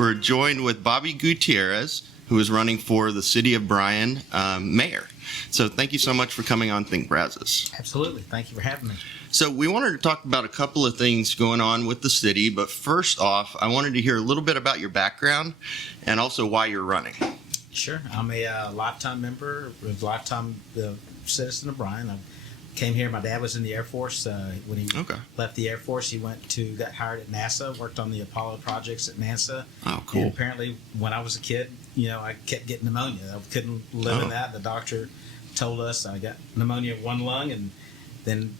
we're joined with Bobby Gutierrez, who is running for the city of Bryan mayor. So thank you so much for coming on Think Brazos. Absolutely. Thank you for having me. So we wanted to talk about a couple of things going on with the city, but first off, I wanted to hear a little bit about your background and also why you're running. Sure. I'm a lifetime member, lifetime citizen of Bryan. I came here. My dad was in the Air Force. When he left the Air Force, he got hired at NASA, worked on the Apollo projects at NASA. Oh, cool. And apparently, when I was a kid, I kept getting pneumonia. I couldn't live in that. The doctor told us I got pneumonia in one lung, and then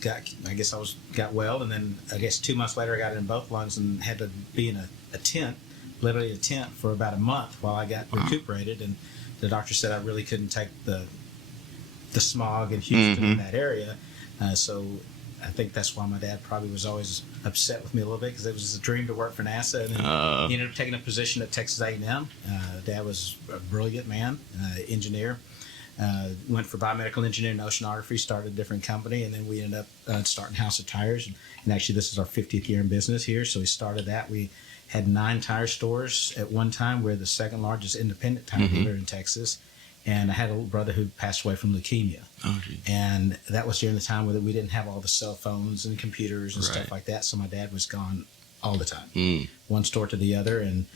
got well, and then I guess 2 months later I got it in both lungs and had to be in a tent, literally a tent, for about a month while I got recuperated. And the doctor said I really couldn't take the smog in Houston in that area. So I think that's why my dad probably was always upset with me a little bit, because it was a dream to work for NASA. And then he ended up taking a position at Texas A&M. Dad was a brilliant man, engineer. Went for biomedical engineering and oceanography, started a different company, and then we ended up starting House of Tires. And actually, this is our 50th year in business here, so we started that. We had 9 tire stores at one time. We're the second largest independent tire dealer in Texas. And I had a little brother who passed away from leukemia. Oh, geez. And that was during the time where we didn't have all the cell phones and computers and stuff like that, so my dad was gone all the time, one store to the other, and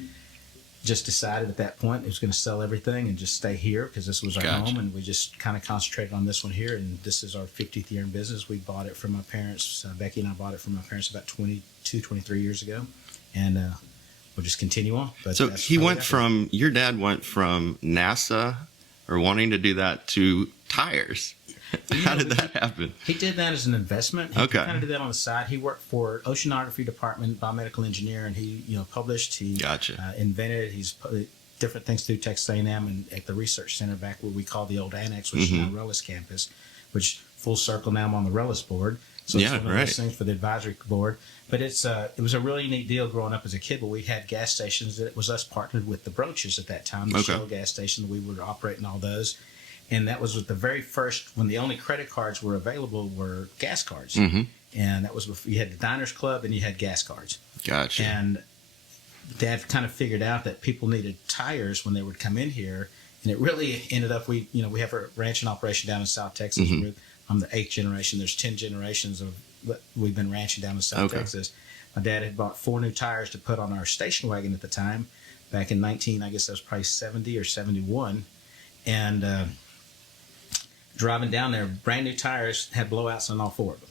just decided at that point he was going to sell everything and just stay here because this was our home, and we just kind of concentrated on this one here. And this is our 50th year in business. We bought it from my parents. Becky and I bought it from my parents about 23 years ago, and we'll just continue on. But so your dad went from NASA, or wanting to do that, to tires. How did that happen? He did that as an investment. He kind of did that on the side. He worked for oceanography department, biomedical engineer, and he published. He invented. He's put different things through Texas A&M and at the research center back where we call the old annex, which is now Rellis campus, which full circle now I'm on the Rellis board. So it's one of those things for the advisory board. But it was a really neat deal growing up as a kid. But we had gas stations. It was us partnered with the Broaches at that time, the Shell gas station. We were operating all those. And that was the very first, when the only credit cards were available were gas cards. And that was before you had the Diners Club and you had gas cards. Gotcha. And Dad kind of figured out that people needed tires when they would come in here. And it really ended up, we have a ranching operation down in South Texas. I'm the 8th generation. There's 10 generations of we've been ranching down in South Texas. My dad had bought 4 new tires to put on our station wagon at the time, back in I guess that was probably 70 or 71. And driving down there, brand new tires had blowouts on all 4 of them.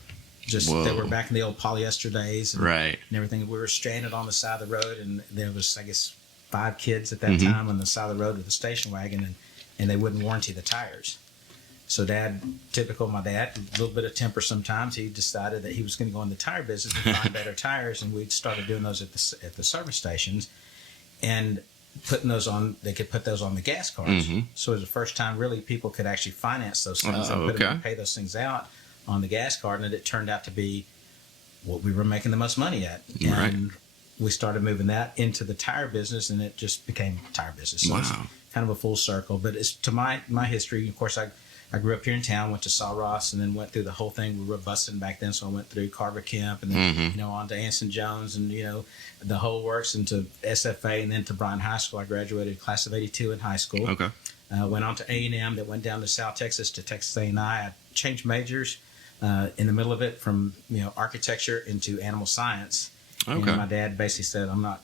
They were back in the old polyester days and everything. We were stranded on the side of the road, and there was, I guess, 5 kids at that time on the side of the road with a station wagon, and they wouldn't warranty the tires. So Dad, typical my dad, a little bit of temper sometimes, he decided that he was going to go in the tire business and find better tires, and we started doing those at the service stations, and putting those on. They could put those on the gas cards. So it was the first time really people could actually finance those things and pay those things out on the gas card, and it turned out to be what we were making the most money at. And we started moving that into the tire business, and it just became tire business. So it's kind of a full circle. But it's to my history. Of course, I grew up here in town, went to Saw Ross, and then went through the whole thing. We were busing back then, so I went through Carver Kemp, and then on to Anson Jones, and the whole works, into SFA, and then to Bryan High School. I graduated class of '82 in high school. Went on to A&M, that went down to South Texas to Texas A&I. I changed majors in the middle of it from architecture into animal science. And my dad basically said, "I'm not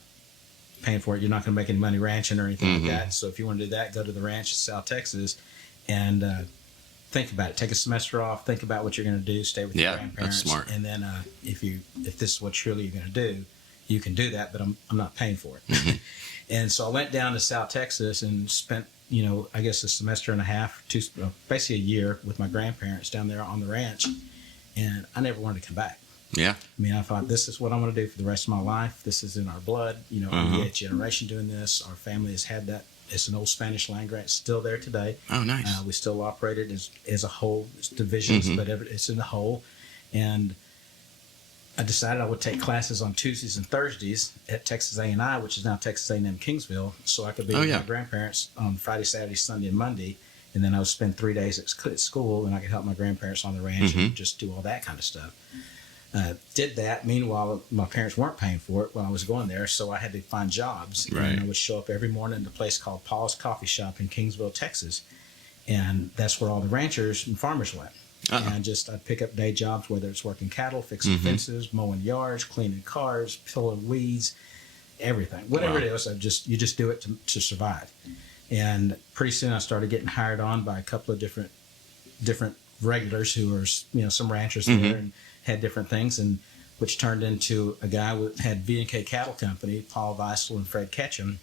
paying for it. You're not going to make any money ranching or anything like that. So if you want to do that, go to the ranch in South Texas and think about it. Take a semester off. Think about what you're going to do. Stay with your grandparents. That's smart. And then if this is what surely you're going to do, you can do that. But I'm not paying for it." And so I went down to South Texas and spent I guess a semester and a half, basically a year with my grandparents down there on the ranch. And I never wanted to come back. I mean, I thought, this is what I want to do for the rest of my life. This is in our blood. We're the 8th generation doing this. Our family has had that. It's an old Spanish land grant. It's still there today. Oh, nice. We still operate it as a whole. It's divisions, but it's in the whole. And I decided I would take classes on Tuesdays and Thursdays at Texas A&I, which is now Texas A&M Kingsville, so I could be with my grandparents on Friday, Saturday, Sunday, and Monday. And then I would spend 3 days at school, and I could help my grandparents on the ranch and just do all that kind of stuff. Did that. Meanwhile, my parents weren't paying for it when I was going there, so I had to find jobs. Right. And I would show up every morning at a place called Paul's Coffee Shop in Kingsville, Texas. And that's where all the ranchers and farmers went. And I'd pick up day jobs, whether it's working cattle, fixing fences, mowing yards, cleaning cars, pulling weeds, everything. Whatever it is, you just do it to survive. And pretty soon I started getting hired on by a couple of different regulars who were, some ranchers there and had different things, and which turned into a guy who had V&K Cattle Company, Paul Weissel and Fred Ketchum.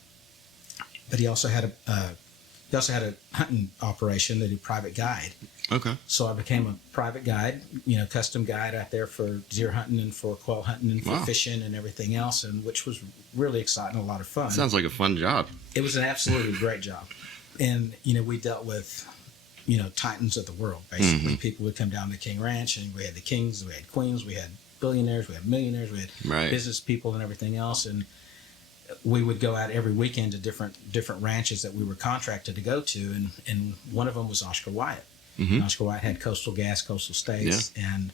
But he also had a hunting operation that he private guide. Okay. So I became a private guide, custom guide out there for deer hunting and for quail hunting and for fishing and everything else, and which was really exciting, a lot of fun. Sounds like a fun job. It was an absolutely great job. And, we dealt with, titans of the world, basically. People would come down to King Ranch, and we had the kings, we had queens, we had billionaires, we had millionaires, we had business people and everything else. And we would go out every weekend to different ranches that we were contracted to go to, and one of them was Oscar Wyatt. Oscar Wyatt had Coastal Gas, Coastal States, and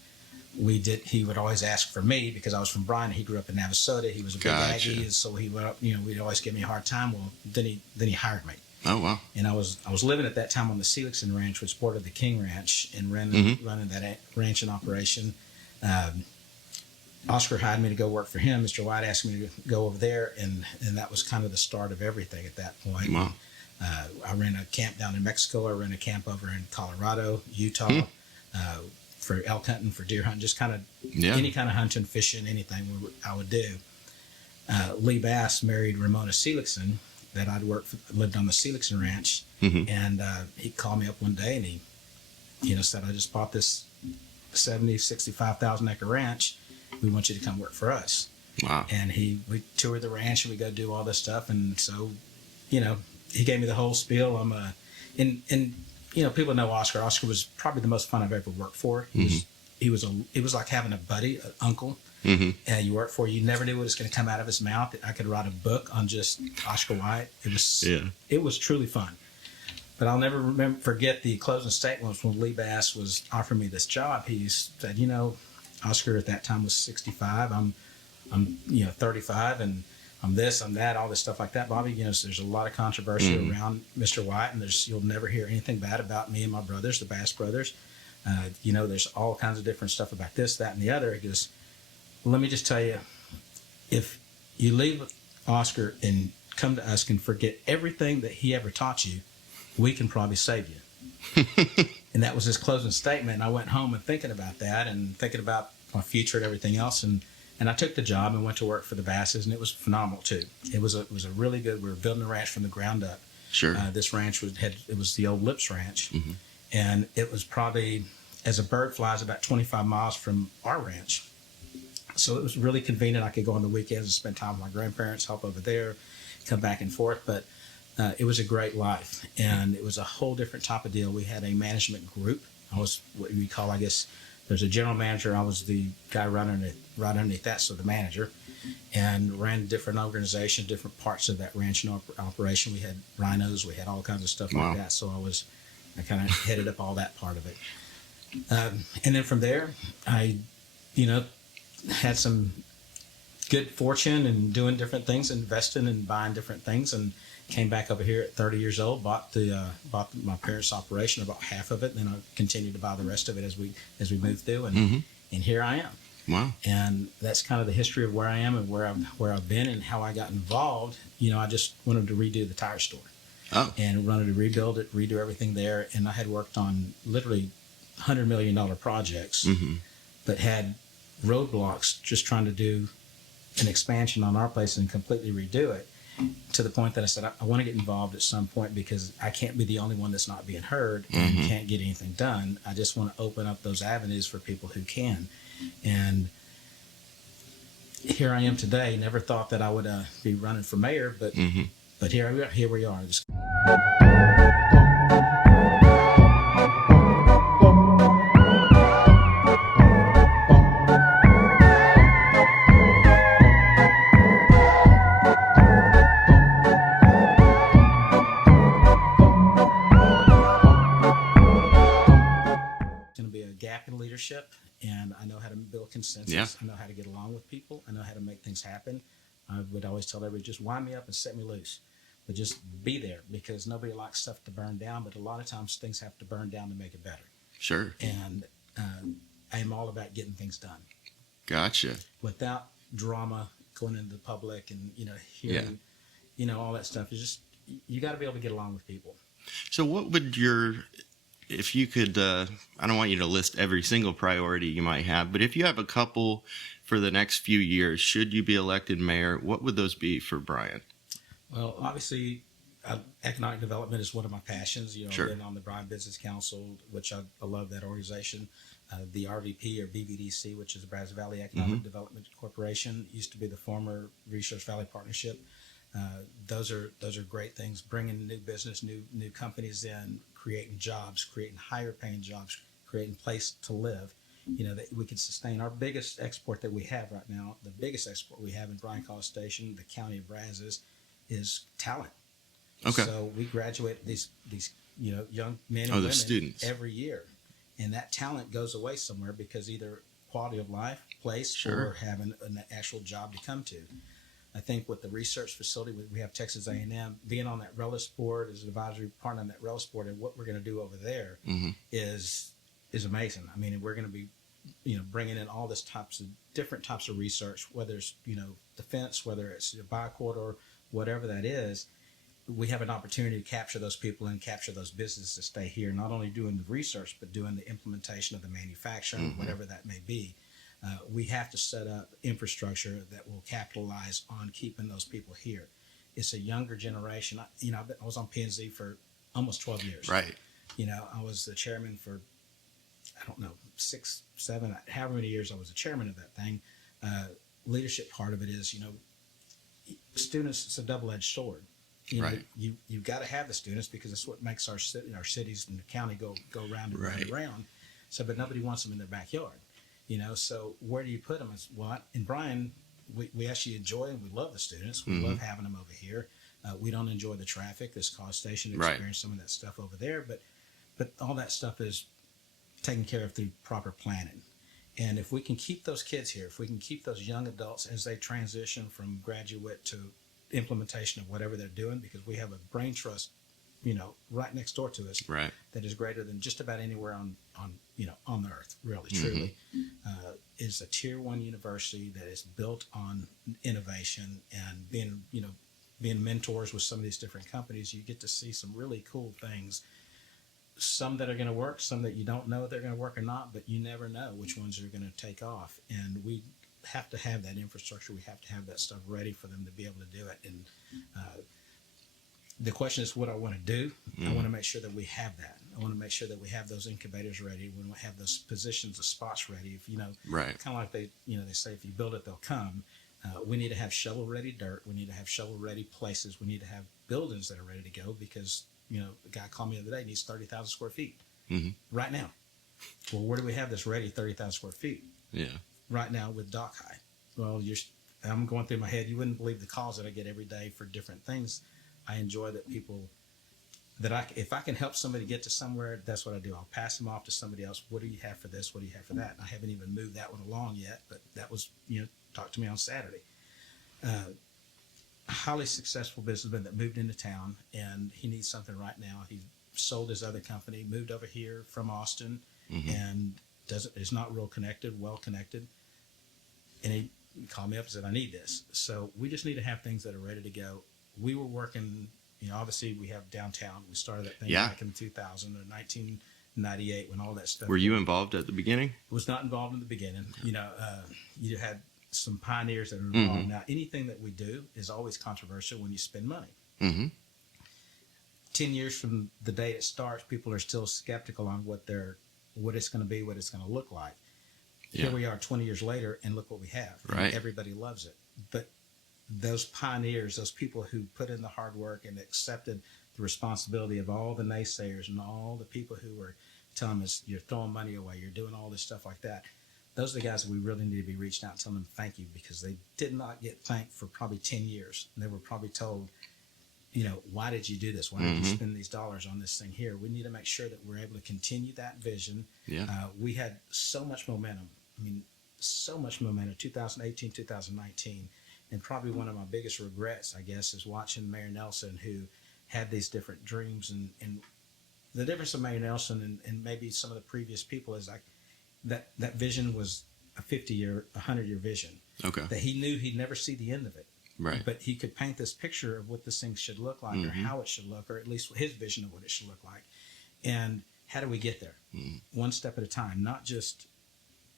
he would always ask for me because I was from Bryan. He grew up in Navasota. He was a big Aggie, so he went up, we'd always give me a hard time. Well, then he hired me. Oh, wow. And I was living at that time on the Seligson Ranch, which bordered the King Ranch, and running that ranch and operation. Oscar hired me to go work for him. Mr. White asked me to go over there, and that was kind of the start of everything at that point. Wow. I ran a camp down in Mexico. I ran a camp over in Colorado, Utah, for elk hunting, for deer hunting, just kind of any kind of hunting, fishing, anything I would do. Lee Bass married Ramona Seligson that I'd lived on the Seligson Ranch, and he called me up one day and he said, I just bought this 65,000 acre ranch. We want you to come work for us. Wow. And we toured the ranch and we go do all this stuff. And so, he gave me the whole spiel. People know Oscar. Oscar was probably the most fun I've ever worked for. It was like having a buddy, an uncle. You work for. You never knew what was going to come out of his mouth. I could write a book on just Oscar Wyatt. It was truly fun. But I'll never forget the closing statement when Lee Bass was offering me this job. He said, Oscar at that time was 65. I'm 35, and I'm this, I'm that, all this stuff like that. Bobby, there's a lot of controversy around Mr. White, and you'll never hear anything bad about me and my brothers, the Bass brothers. There's all kinds of different stuff about this, that, and the other. He goes, let me just tell you, if you leave Oscar and come to us and forget everything that he ever taught you, we can probably save you. And that was his closing statement. And I went home and thinking about that and thinking about my future and everything else. And I took the job and went to work for the Basses, and it was phenomenal too. It was a really good. We were building a ranch from the ground up. Sure. This ranch was the old Lips Ranch, and it was probably, as a bird flies, about 25 miles from our ranch. So it was really convenient. I could go on the weekends and spend time with my grandparents, help over there, come back and forth. But it was a great life, and it was a whole different type of deal. We had a management group. I was what we call, I guess, there's a general manager. I was the guy right underneath that, so the manager, and ran different organizations, different parts of that ranch and operation. We had rhinos, we had all kinds of stuff like that. So I kind of headed up all that part of it. And then from there, I, had some good fortune and doing different things, investing and buying different things, and came back over here at 30 years old, bought my parents' operation, about half of it, and then I continued to buy the rest of it as we moved through, and here I am. Wow. And that's kind of the history of where I am and where I've been and how I got involved. I just wanted to redo the tire store. Oh. And wanted to rebuild it, redo everything there, and I had worked on literally $100 million projects, but had roadblocks just trying to do an expansion on our place and completely redo it, to the point that I said, I want to get involved at some point because I can't be the only one that's not being heard and can't get anything done. I just want to open up those avenues for people who can. And here I am today. Never thought that I would be running for mayor, but here we are. and I know how to build consensus. Yeah. I know how to get along with people. I know how to make things happen. I would always tell everybody, just wind me up and set me loose. But just be there, because nobody likes stuff to burn down, but a lot of times things have to burn down to make it better. Sure. And I am all about getting things done. Gotcha. Without drama going into the public and, hearing, all that stuff. It's just, you got to be able to get along with people. So what would if you could, I don't want you to list every single priority you might have, but if you have a couple for the next few years, should you be elected mayor, what would those be for Bryan? Well, obviously, economic development is one of my passions. Sure. I've been on the Bryan Business Council, which I love that organization. The RVP, or BVDC, which is the Brazos Valley Economic Development Corporation, used to be the former Research Valley Partnership. Those are great things, bringing new business, new companies in, creating jobs, creating higher paying jobs, creating place to live. That we can sustain. Our biggest export that we have right now, the biggest export we have in Bryan College Station, the county of Brazos, is talent. Okay. So we graduate these young men and women students every year, and that talent goes away somewhere because either quality of life, place, Sure. or having an actual job to come to. I think with the research facility, we have Texas A&M being on that RELIS board as an advisory partner on that RELIS board, and what we're going to do over there is amazing. I mean, we're going to be, bringing in all this different types of research, whether it's, defense, whether it's a biocorridor, whatever that is. We have an opportunity to capture those people and capture those businesses to stay here, not only doing the research, but doing the implementation of the manufacturing, whatever that may be. We have to set up infrastructure that will capitalize on keeping those people here. It's a younger generation. I was on P&Z for almost 12 years. Right. I was the chairman for, 6, 7, however many years I was the chairman of that thing. Leadership part of it is, students, it's a double-edged sword. Right. You've got to have the students, because that's what makes our cities and the county go round and round and round. So, but nobody wants them in their backyard. So where do you put them? It's what in Bryan, we actually enjoy and we love the students. We love having them over here. We don't enjoy the traffic. This College Station experience some of that stuff over there, but all that stuff is taken care of through proper planning. And if we can keep those kids here, if we can keep those young adults as they transition from graduate to implementation of whatever they're doing, because we have a brain trust, right next door to us, right, that is greater than just about anywhere on the earth, really, truly. Is a tier 1 university that is built on innovation and being mentors with some of these different companies. You get to see some really cool things. Some that are going to work, some that you don't know if they're going to work or not, but you never know which ones are going to take off. And we have to have that infrastructure. We have to have that stuff ready for them to be able to do it. And the question is what I want to do. I want to make sure that we have that. I want to make sure that we have those incubators ready. We want to have those positions, the spots ready. If right, kind of like they say, if you build it, they'll come. We need to have shovel-ready dirt. We need to have shovel-ready places. We need to have buildings that are ready to go, because the guy called me the other day, needs 30,000 square feet right now. Well, where do we have this ready 30,000 square feet? Yeah. Right now with Dock High. Well, I'm going through my head. You wouldn't believe the calls that I get every day for different things. I enjoy that people if I can help somebody get to somewhere, that's what I do. I'll pass them off to somebody else. What do you have for this? What do you have for that? And I haven't even moved that one along yet, but that was, talk to me on Saturday. A highly successful businessman that moved into town, and he needs something right now. He sold his other company, moved over here from Austin, and is not well connected. And he called me up and said, I need this. So we just need to have things that are ready to go. We were working, obviously we have downtown. We started that thing back in 2000 or 1998 when all that stuff. Were you involved at the beginning? Was not involved in the beginning. You had some pioneers that are involved. Now, anything that we do is always controversial when you spend money. 10 years from the day it starts, people are still skeptical on what it's going to be, what it's going to look like. Here we are 20 years later, and look what we have. Right. Everybody loves it. But those pioneers, those people who put in the hard work and accepted the responsibility of all the naysayers and all the people who were telling us, you're throwing money away, you're doing all this stuff like that. Those are the guys that we really need to be reaching out and telling them thank you, because they did not get thanked for probably 10 years. And they were probably told, why did you do this? Why did you spend these dollars on this thing here? We need to make sure that we're able to continue that vision. Yeah. We had so much momentum. I mean, so much momentum, 2018, 2019. And probably one of my biggest regrets, I guess, is watching Mayor Nelson, who had these different dreams. And the difference of Mayor Nelson and maybe some of the previous people is like that vision was a 50-year, 100-year vision. Okay. That he knew he'd never see the end of it. Right. But he could paint this picture of what this thing should look like or how it should look, or at least his vision of what it should look like. And how do we get there? One step at a time, not just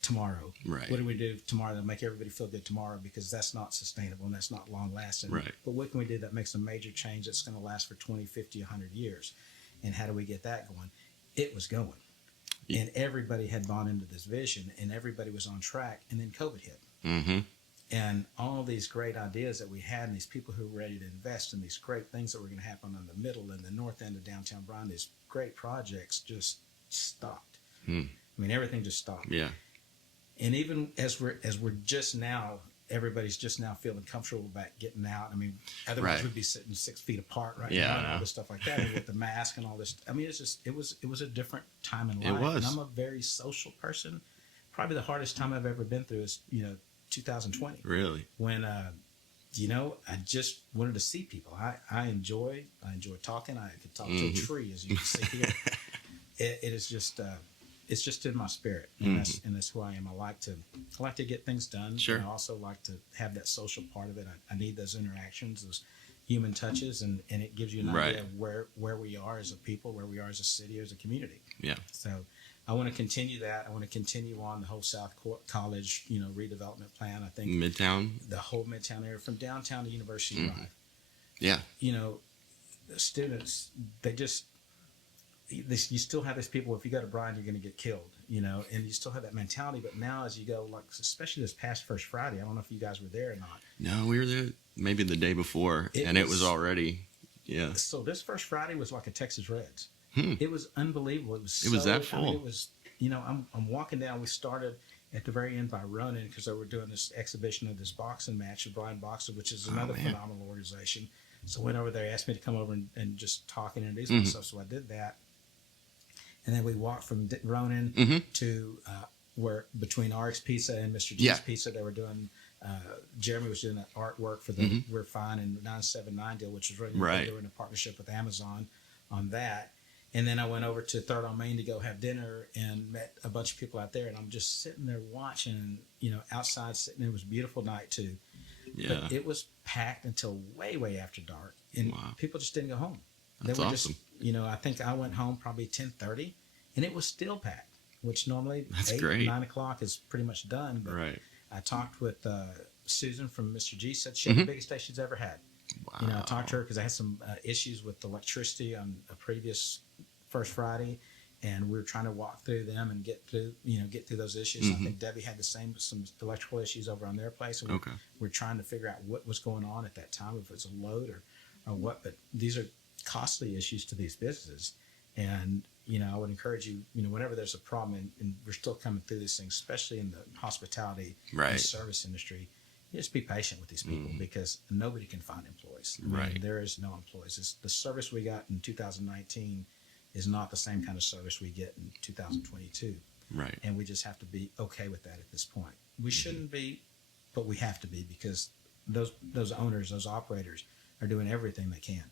tomorrow. Right. What do we do tomorrow that'll make everybody feel good tomorrow? Because that's not sustainable and that's not long lasting. Right. But what can we do that makes a major change that's going to last for 20, 50, 100 years? And how do we get that going? It was going. Yeah. And everybody had bought into this vision and everybody was on track. And then COVID hit. Mm-hmm. And all these great ideas that we had and these people who were ready to invest in these great things that were going to happen on the middle and the north end of downtown Bryan, these great projects just stopped. I mean, everything just stopped. Yeah. And even as we're just now, everybody's just now feeling comfortable about getting out. I mean, otherwise we'd be sitting 6 feet apart now and all this stuff like that, and with the mask and all this. I mean, it was a different time in life. It was. And I'm a very social person. Probably the hardest time I've ever been through is 2020. Really? When I just wanted to see people. I enjoy talking. I could talk to a tree, as you can see here. It is just it's just in my spirit, and that's who I am. I like to get things done. Sure. And I also like to have that social part of it. I need those interactions, those human touches, and it gives you an idea of where we are as a people, where we are as a city, as a community. Yeah. So I want to continue that. I want to continue on the whole South College, redevelopment plan. I think Midtown, the whole Midtown area from downtown to University Drive. Yeah. The students, you still have these people. If you go to Bryan, you're going to get killed. And you still have that mentality. But now, as you go, like especially this past First Friday, I don't know if you guys were there or not. No, we were there maybe the day before, it was already, yeah. So this First Friday was like a Texas Reds. It was unbelievable. It was that full. I mean, it was, I'm walking down. We started at the very end by running because they were doing this exhibition of this boxing match of Bryan Boxer, which is another phenomenal organization. So I went over there, asked me to come over and just talk and introduce myself. So I did that. And then we walked from Ronan to where between RX Pizza and Mr. G's Pizza, they were doing, Jeremy was doing that artwork for the We're Fine and 979 deal, which was really They were in a partnership with Amazon on that. And then I went over to 3rd on Main to go have dinner and met a bunch of people out there. And I'm just sitting there watching, outside sitting. It was a beautiful night too. Yeah. But it was packed until way, way after dark. And people just didn't go home. That's awesome. I think I went home probably 10:30 and it was still packed, which normally 9 o'clock is pretty much done. But I talked with Susan from Mr. G, said she had the biggest day she's ever had. Wow. I talked to her because I had some issues with electricity on a previous First Friday, and we were trying to walk through them and get through those issues. I think Debbie had some electrical issues over on their place, and we're trying to figure out what was going on at that time, if it was a load or what. But these are costly issues to these businesses, and I would encourage you, whenever there's a problem, and we're still coming through this thing, especially in the hospitality and service industry. Just be patient with these people because nobody can find employees. I mean, there is no employees. The service we got in 2019 is not the same kind of service we get in 2022. Right. And we just have to be okay with that at this point. We shouldn't be, but we have to be because those owners, those operators are doing everything they can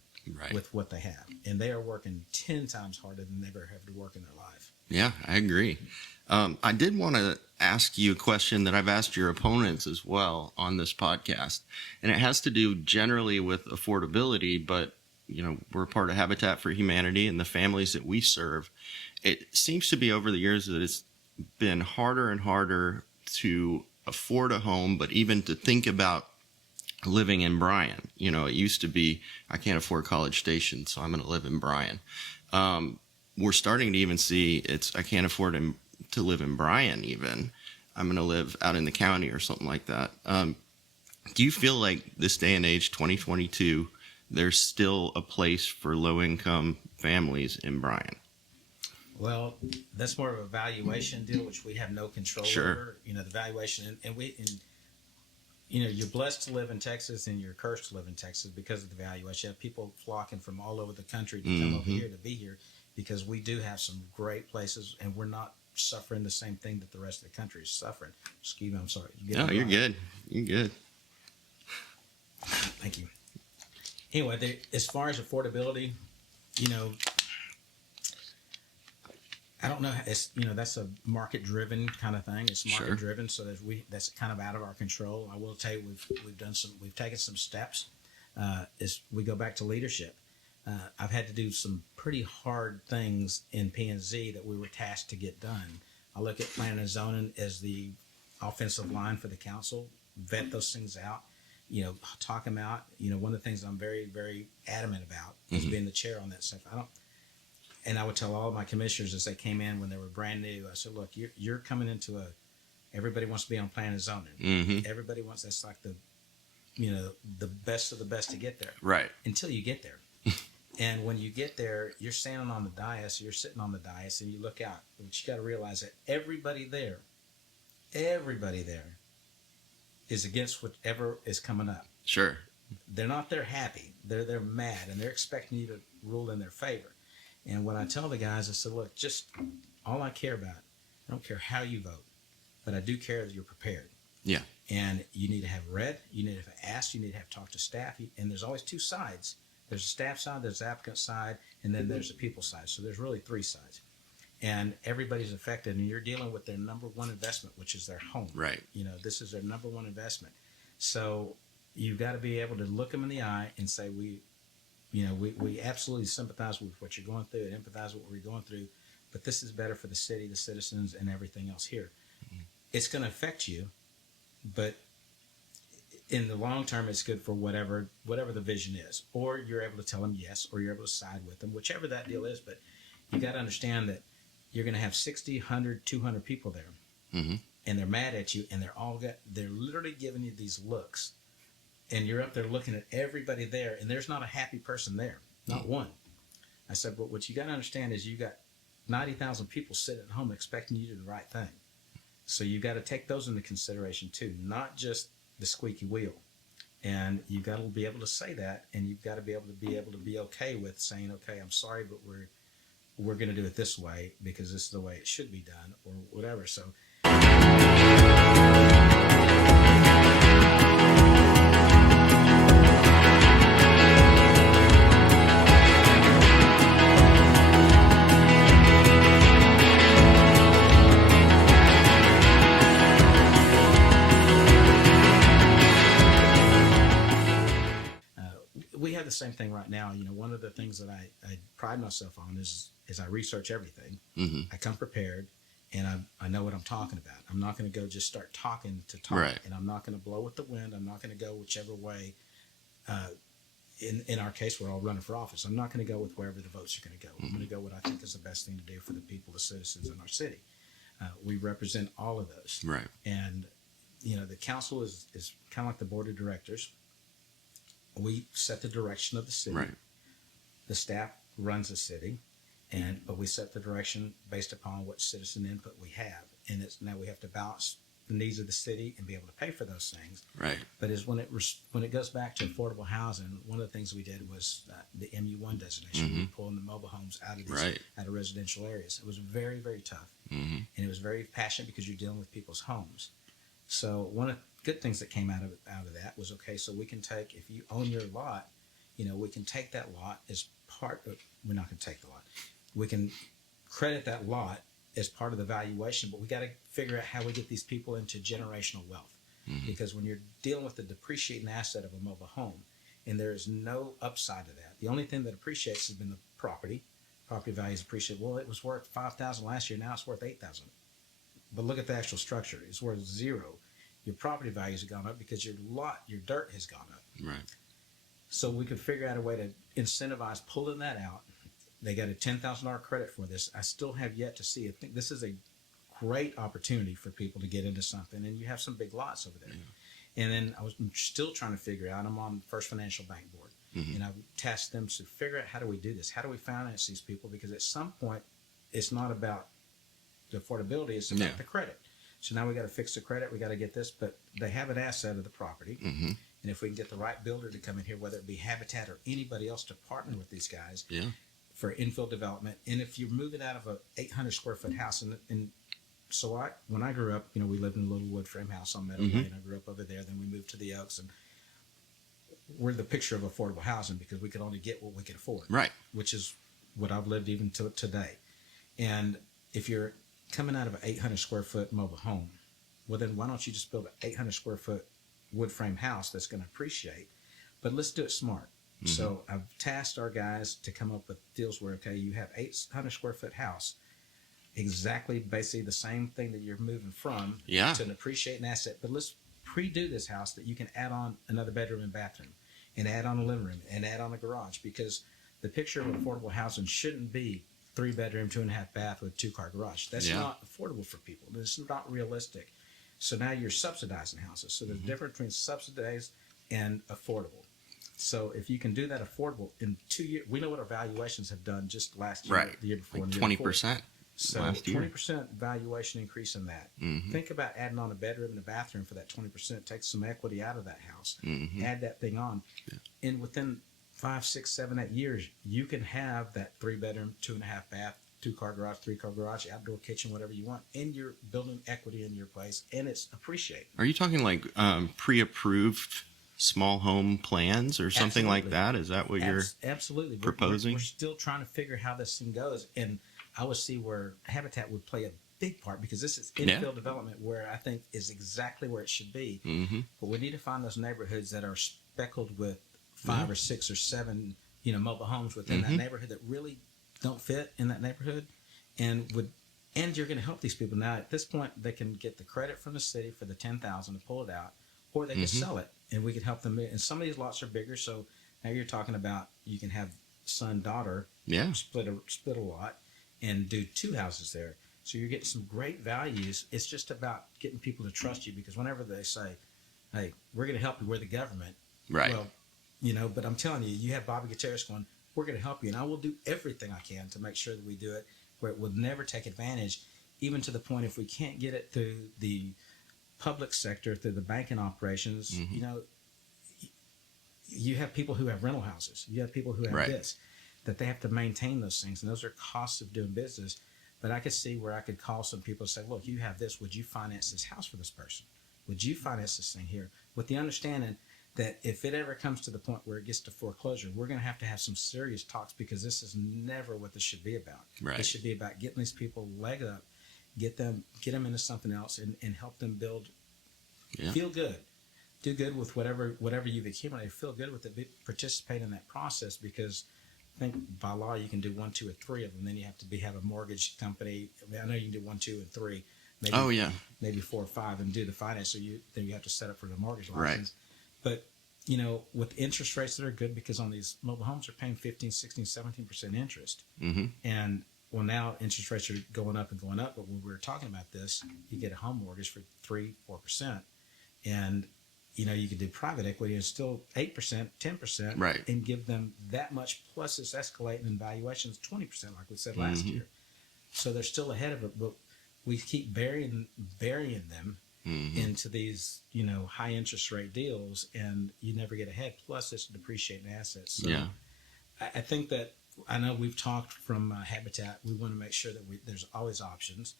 with what they have. And they are working 10 times harder than they ever have to work in their life. Yeah, I agree. I did want to ask you a question that I've asked your opponents as well on this podcast, and it has to do generally with affordability, but, we're part of Habitat for Humanity and the families that we serve. It seems to be over the years that it's been harder and harder to afford a home, but even to think about living in Bryan. It used to be, I can't afford College Station, so I'm going to live in Bryan. We're starting to even see I can't afford to live in Bryan even. I'm going to live out in the county or something like that. Do you feel like this day and age, 2022, there's still a place for low-income families in Bryan? Well, that's more of a valuation deal, which we have no control over. The valuation, and you're blessed to live in Texas and you're cursed to live in Texas because of the valuation. You have people flocking from all over the country to come over here to be here because we do have some great places and we're not suffering the same thing that the rest of the country is suffering. Excuse me, I'm sorry. No, you're good. You're good. Thank you. Anyway, as far as affordability, I don't know. It's that's a market-driven kind of thing. It's market-driven, so that's kind of out of our control. I will tell you, we've taken some steps. As we go back to leadership, I've had to do some pretty hard things in P&Z that we were tasked to get done. I look at planning and zoning as the offensive line for the council. Vet those things out. Talk them out. One of the things I'm very, very adamant about is being the chair on that stuff. And I would tell all of my commissioners as they came in when they were brand new, I said, look, you're coming into everybody wants to be on planning and zoning. Everybody wants, that's like the best of the best to get there. Right. Until you get there. And when you get there, you're standing on the dais, you're sitting on the dais, and you look out. But you got to realize that everybody there is against whatever is coming up. Sure. They're not there happy. They're mad, and they're expecting you to rule in their favor. And when I tell the guys, I said, look, just all I care about, I don't care how you vote, but I do care that you're prepared. Yeah. And you need to have read, you need to have asked, you need to have talked to staff. And there's always two sides. There's a staff side, there's the applicant side, and then there's the people side. So there's really three sides. And everybody's affected, and you're dealing with their number one investment, which is their home. Right. This is their number one investment. So you've got to be able to look them in the eye and say, we absolutely sympathize with what you're going through and empathize with what we're going through, but this is better for the city, the citizens, and everything else here. It's going to affect you, but in the long term, it's good for whatever the vision is. Or you're able to tell them yes, or you're able to side with them, whichever that deal is. But you got to understand that you're going to have 60, 100, 200 people there, and they're mad at you, and they're literally giving you these looks. And you're up there looking at everybody there, and there's not a happy person there, not one. I said, but what you got to understand is you got 90,000 people sitting at home expecting you to do the right thing. So you got to take those into consideration too, not just the squeaky wheel. And you've got to be able to say that, and you've got to be able to be okay with saying, okay, I'm sorry, but we're going to do it this way because this is the way it should be done, or whatever. So. We have the same thing right now. One of the things that I pride myself on is I research everything. I come prepared, and I know what I'm talking about. I'm not going to go just start talking to talk, right. And I'm not going to blow with the wind. I'm not going to go whichever way. In our case, we're all running for office. I'm not going to go with wherever the votes are going to go. I'm going to go what I think is the best thing to do for the people, the citizens in our city. We represent all of those. Right. And, the council is kind of like the board of directors. We set the direction of the city. Right. The staff runs the city, but we set the direction based upon what citizen input we have. And now we have to balance the needs of the city and be able to pay for those things. Right. But when it goes back to affordable housing, one of the things we did was the MU1 designation. We were pulling the mobile homes out of out of residential areas. It was very, very tough, and it was very passionate because you're dealing with people's homes. So one of the good things that came out of that was, okay, so we can take, if you own your lot, we can take that lot as part of, we're not going to take the lot. We can credit that lot as part of the valuation, but we got to figure out how we get these people into generational wealth. Because when you're dealing with the depreciating asset of a mobile home, and there is no upside to that, the only thing that appreciates has been the property. Property values appreciate. Well, it was worth $5,000 last year. Now it's worth $8,000. But look at the actual structure. It's worth zero. Your property values have gone up because your dirt has gone up. Right. So we could figure out a way to incentivize pulling that out. They got a $10,000 credit for this. I still have yet to see. I think this is a great opportunity for people to get into something, and you have some big lots over there. Yeah. And then I'm still trying to figure out. I'm on First Financial Bank Board, and I tasked them to figure out how do we do this? How do we finance these people? Because at some point, it's not about the affordability; it's about the credit. So now we got to fix the credit. We got to get this, but they have an asset of the property. And if we can get the right builder to come in here, whether it be Habitat or anybody else to partner with these guys for infill development. And if you're moving out of a 800 square foot house, and so when I grew up, we lived in a little wood frame house on Meadow Lane. I grew up over there. Then we moved to the Oaks, and we're the picture of affordable housing because we could only get what we could afford. Right. Which is what I've lived even to today. And if you're coming out of an 800 square foot mobile home, well, then why don't you just build an 800 square foot wood frame house that's going to appreciate? But let's do it smart. So I've tasked our guys to come up with deals where, okay, you have 800 square foot house, exactly basically the same thing that you're moving from to an appreciating asset. But let's pre-do this house that you can add on another bedroom and bathroom and add on a living room and add on a garage, because the picture of affordable housing shouldn't be 3-bedroom, 2.5 bath with 2-car garage. That's not affordable for people. It's not realistic. So now you're subsidizing houses. So there's a difference between subsidized and affordable. So if you can do that affordable in 2 years, we know what our valuations have done just last year, the year before, like 20%. So 20% valuation increase in that. Think about adding on a bedroom and a bathroom for that 20%. Take some equity out of that house. Add that thing on, and within 5, 6, 7, 8 years, you can have that 3-bedroom, 2.5 bath, 2-car garage, 3-car garage, outdoor kitchen, whatever you want, and you're building equity in your place, and it's appreciating. Are you talking like pre-approved small home plans or something like that? Is that what you're proposing? We're still trying to figure how this thing goes, and I would see where Habitat would play a big part, because this is infill development where I think is exactly where it should be. But we need to find those neighborhoods that are speckled with 5 or 6 or 7, mobile homes within that neighborhood that really don't fit in that neighborhood, and you're going to help these people. Now at this point, they can get the credit from the city for the $10,000 to pull it out, or they can sell it, and we can help them. And some of these lots are bigger, so now you're talking about you can have son, daughter, split a lot, and do 2 houses there. So you're getting some great values. It's just about getting people to trust you, because whenever they say, "Hey, we're going to help you, we're the government," right? Well, but I'm telling you, you have Bobby Gutierrez going, "We're going to help you, and I will do everything I can to make sure that we do it where it will never take advantage, even to the point if we can't get it through the public sector, through the banking operations." You have people who have rental houses. You have people who have this, that they have to maintain those things, and those are costs of doing business. But I could see where I could call some people and say, "Look, you have this. Would you finance this house for this person? Would you finance this thing here?" With the understanding that if it ever comes to the point where it gets to foreclosure, we're going to have some serious talks, because this is never what this should be about. It should be about getting these people leg up, get them into something else, and help them build, feel good, do good with whatever you've accumulated, feel good with it, participate in that process, because I think by law you can do 1, 2, or 3 of them. Then you have to have a mortgage company. I know you can do 1, 2, and 3. Maybe, maybe 4 or 5, and do the finance. So then you have to set up for the mortgage license. But with interest rates that are good, because on these mobile homes are paying 15, 16, 17% interest, and well, now interest rates are going up. But when we were talking about this, you get a home mortgage for 3, 4%, and you could do private equity and still 8%, 10%, and give them that much, plus it's escalating in valuations 20%, like we said last year. So they're still ahead of it, but we keep burying them into these high interest rate deals, and you never get ahead. Plus it's depreciating assets. So I think that, I know we've talked from Habitat. We want to make sure that there's always options.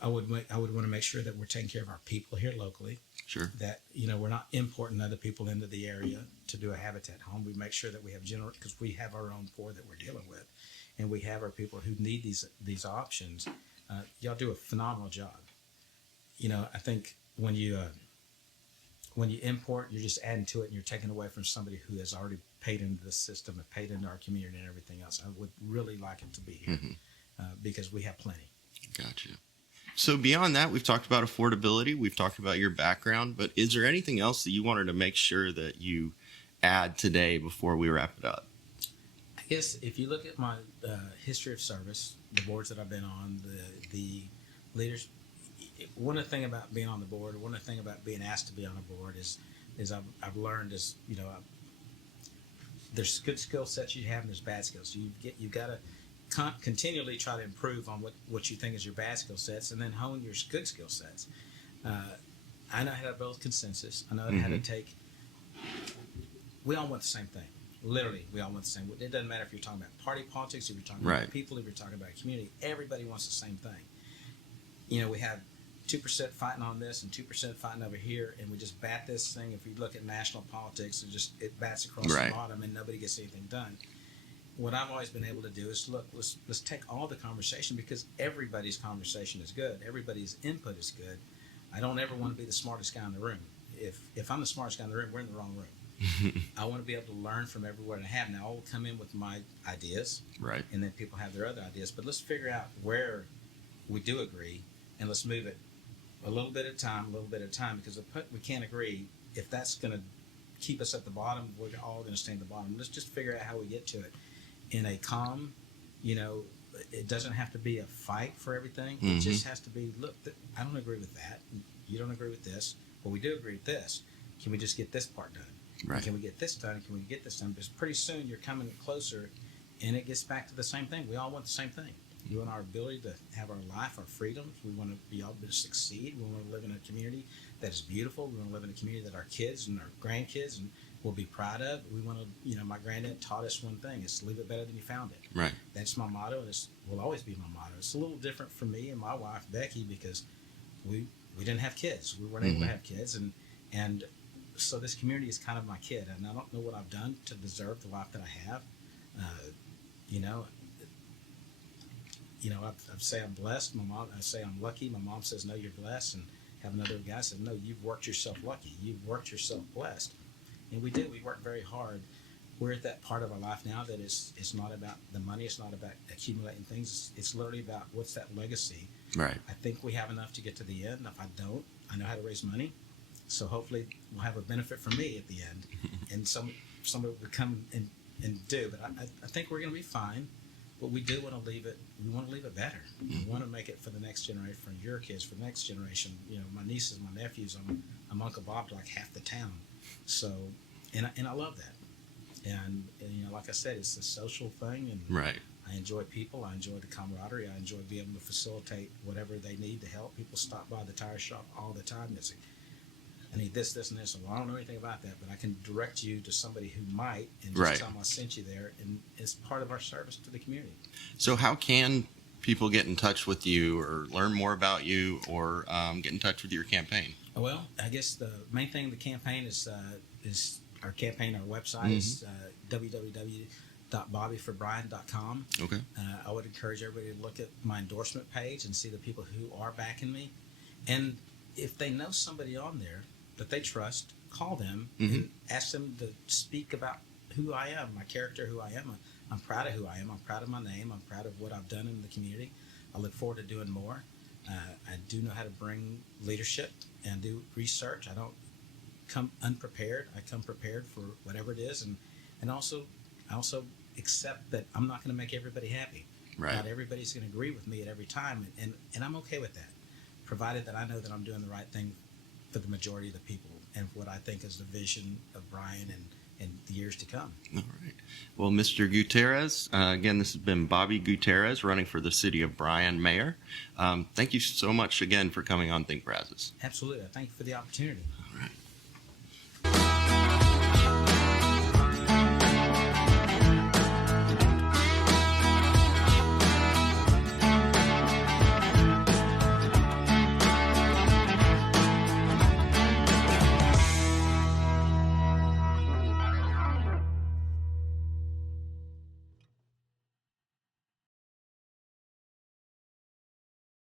I would want to make sure that we're taking care of our people here locally. Sure. That we're not importing other people into the area to do a Habitat home. We make sure that we have because we have our own poor that we're dealing with, and we have our people who need these options. Y'all do a phenomenal job. I think when you import, you're just adding to it, and you're taking away from somebody who has already paid into the system and paid into our community and everything else. I would really like it to be here because we have plenty. Gotcha. So beyond that, we've talked about affordability. We've talked about your background, but is there anything else that you wanted to make sure that you add today before we wrap it up? I guess if you look at my history of service, the boards that I've been on, the leaders, one of the things about being on the board, one of the things about being asked to be on a board is I've learned is, there's good skill sets you have and there's bad skills. So you've got to continually try to improve on what you think is your bad skill sets, and then hone your good skill sets. I know how to build consensus. I know how to take. We all want the same thing. Literally, we all want the same. It doesn't matter if you're talking about party politics, if you're talking about people, if you're talking about a community. Everybody wants the same thing. You know, we have 2% fighting on this and 2% fighting over here, and we just bat this thing. If you look at national politics, it bats across the bottom, and nobody gets anything done. What I've always been able to do is look. Let's take all the conversation, because everybody's conversation is good. Everybody's input is good. I don't ever want to be the smartest guy in the room. If I'm the smartest guy in the room, we're in the wrong room. I want to be able to learn from everyone I have. Now, I will come in with my ideas, and then people have their other ideas. But let's figure out where we do agree, and let's move it a little bit at a time, because we can't agree. If that's going to keep us at the bottom, we're all going to stay at the bottom. Let's just figure out how we get to it in a calm, it doesn't have to be a fight for everything. It just has to be, look, I don't agree with that. You don't agree with this. But we do agree with this. Can we just get this part done? Right. Can we get this done? Can we get this done? Because pretty soon you're coming closer, and it gets back to the same thing. We all want the same thing. We want our ability to have our life, our freedoms. We want to be able to succeed. We want to live in a community that is beautiful. We want to live in a community that our kids and our grandkids will be proud of. We want to, my granddad taught us one thing: is leave it better than you found it. Right. That's my motto, and it will always be my motto. It's a little different for me and my wife Becky, because we didn't have kids. We weren't able to have kids, and so this community is kind of my kid, and I don't know what I've done to deserve the life that I have. I say I'm blessed. I say I'm lucky. My mom says, no, you're blessed. And have another guy said, no, you've worked yourself lucky. You've worked yourself blessed. And we do. We work very hard. We're at that part of our life now that it's not about the money. It's not about accumulating things. It's literally about what's that legacy. Right. I think we have enough to get to the end. If I don't, I know how to raise money. So hopefully we'll have a benefit from me at the end. And somebody will come and do. But I think we're going to be fine. But we do want to leave it. We want to leave it better. We want to make it for the next generation, for your kids, for the next generation. My nieces, my nephews. I'm Uncle Bob to like half the town. So, and I love that. And like I said, it's a social thing, and I enjoy people. I enjoy the camaraderie. I enjoy being able to facilitate whatever they need to help. People stop by the tire shop all the time. They say, I need this, and this. Well, I don't know anything about that, but I can direct you to somebody who might, and just tell them I sent you there, and it's part of our service to the community. So how can people get in touch with you or learn more about you, or get in touch with your campaign? Well, I guess the main thing of the campaign is our campaign, our website is www.bobbyforbryan.com. Okay. I would encourage everybody to look at my endorsement page and see the people who are backing me. And if they know somebody on there that they trust, call them and ask them to speak about who I am, my character, who I am. I'm proud of who I am. I'm proud of my name. I'm proud of what I've done in the community. I look forward to doing more. I do know how to bring leadership and do research. I don't come unprepared. I come prepared for whatever it is, and I also accept that I'm not going to make everybody happy. Right. Not everybody's going to agree with me at every time, and I'm okay with that, provided that I know that I'm doing the right thing for the majority of the people and what I think is the vision of Bryan and the years to come. All right. Well, Mr. Gutierrez, again, this has been Bobby Gutierrez running for the city of Bryan mayor. Thank you so much again for coming on Think Brazos. Absolutely. Thank you for the opportunity. All right.